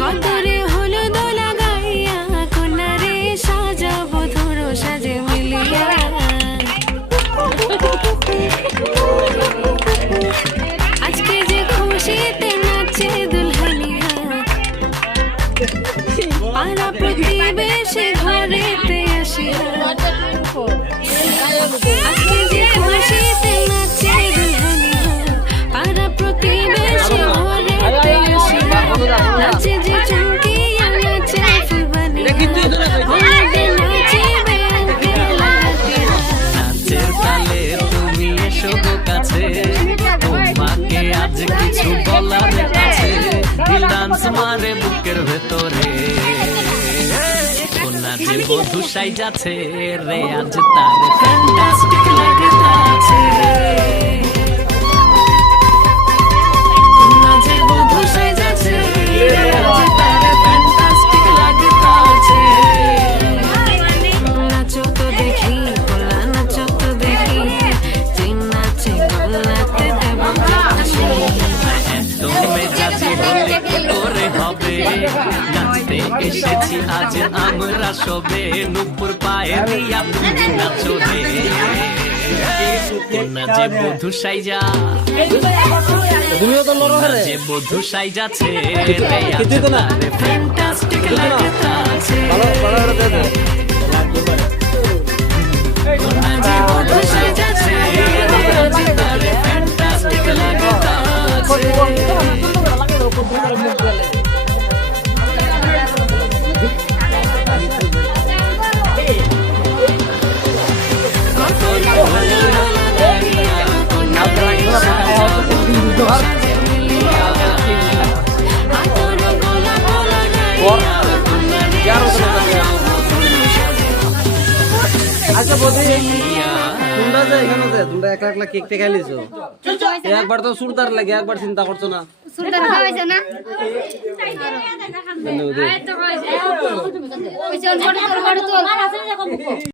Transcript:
গতরে হলুদ লাগাইয়া কোনারে সাজাবো ধরো সাজে মিলিয়া আজকে যে খুশিতে নাচে দুলহানিয়া পাড়া প্রতিবেশী ঘরেতে আসিয়া আজকে যে খুশিতে নাচে দুলহানিয়া পাড়া প্রতিবেশী ঘরেতে আসিয়া নাচে যে চুমকিয়া নাচে ফুলবানিয়া হলুদে নাচিবে নাচের তালে তুমি এসো গো কাছে তোমাকে আজ কিছু বলার আছে দিল ডান্স মারে বুকের ভেতরে কোনা যে বধু সাইজাছে রে আজ তার ফ্যান্টাস্টিক লাগতাছে কোনা যে বধু সাইজাছে রে আজ তার ফ্যান্টাস্টিক লাগতাছে নাচো তো দেখি পোলা নাচো তো দেখি যে নাচে গোলাতে দেব হাসি তুমি যাচ্ছি বলে কি করে হবে নাচতে এসেছি আজ আমরা সবে নুপুর পায়ে দিয়া তুমি নাচো রে কোনা যে বধু সাইজা কোনা যে বধু সাইজাছে রে আজ তার ফ্যান্টাস্টিক লাগতাছে কোনা যে বধু সাইজাছে রে আজ তার ফ্যান্টাস্টিক লাগতাছে আচ্ছা বলছি তোমরা যে এখানে যে তোমরা একলা একলা কেক টেকা লিছো একবার তো সুরদার লাগে একবার চিন্তা করছো না সুন্দর খাওয়াইছে না ওই যে ওর বড় তোর বড় তোর